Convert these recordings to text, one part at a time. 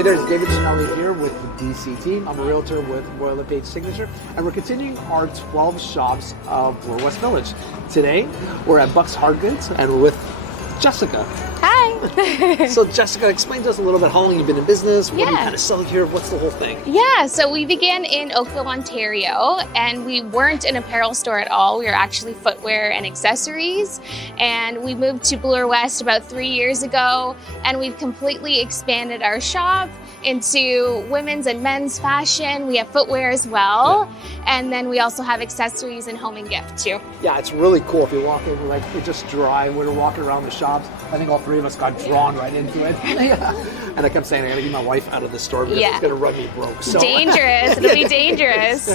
Hey there, it's David Cinelli here with the DC team. I'm a realtor with Royal LePage Signature, and we're continuing our 12 shops of Bloor West Village. Today, we're at Buck's Hard Goods, and we're with Jessica. Hi. So Jessica, explain to us a little bit how long you've been in business, what do you Yeah. kind of sell here, what's the whole thing? Yeah, so we began in Oakville, Ontario, and we weren't an apparel store at all. We were actually footwear and accessories. And we moved to Bloor West about 3 years ago, and we've completely expanded our shop into women's and men's fashion. We have footwear as well. And then we also have accessories and home and gift too. Yeah, it's really cool. If you walk in, like, we just drive, we were walking around the shops. I think all three of us got drawn right into it. Yeah. And I kept saying, I gotta get my wife out of the store because it's gonna run me broke. So. Dangerous, it'll be dangerous.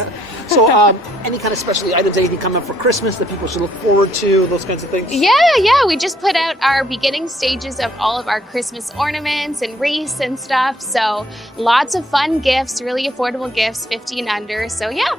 So any kind of specialty items, anything coming up for Christmas that people should look forward to, those kinds of things? Yeah, we just put out our beginning stages of all of our Christmas ornaments and wreaths and stuff. So lots of fun gifts, really affordable gifts, 50 and under. So yeah.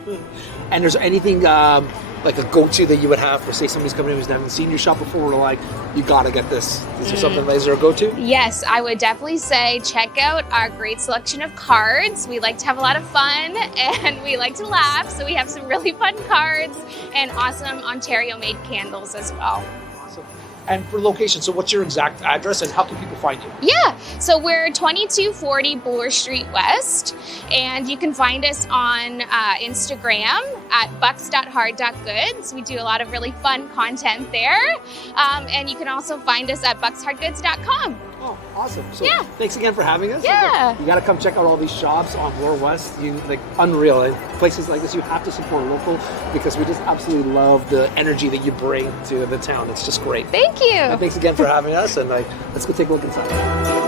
And there's anything like a go-to that you would have for, say, somebody's coming in who's never seen your shop before, or like, you gotta get this. Is there something, is there a go-to? Yes, I would definitely say check out our great selection of cards. We like to have a lot of fun and we like to laugh, so we have some really fun cards and awesome Ontario-made candles as well. Awesome. And for location, so what's your exact address and how can people find you? Yeah, so we're 2240 Bloor Street West, and you can find us on Instagram at bucks.hard.goods. We do a lot of really fun content there, and you can also find us at buckshardgoods.com. Oh, awesome. So Yeah. thanks again for having us. Yeah. You got to come check out all these shops on Bloor West. Like, unreal. And places like this, you have to support local because we just absolutely love the energy that you bring to the town. It's just great. Thank you. And thanks again for having us. And let's go take a look inside.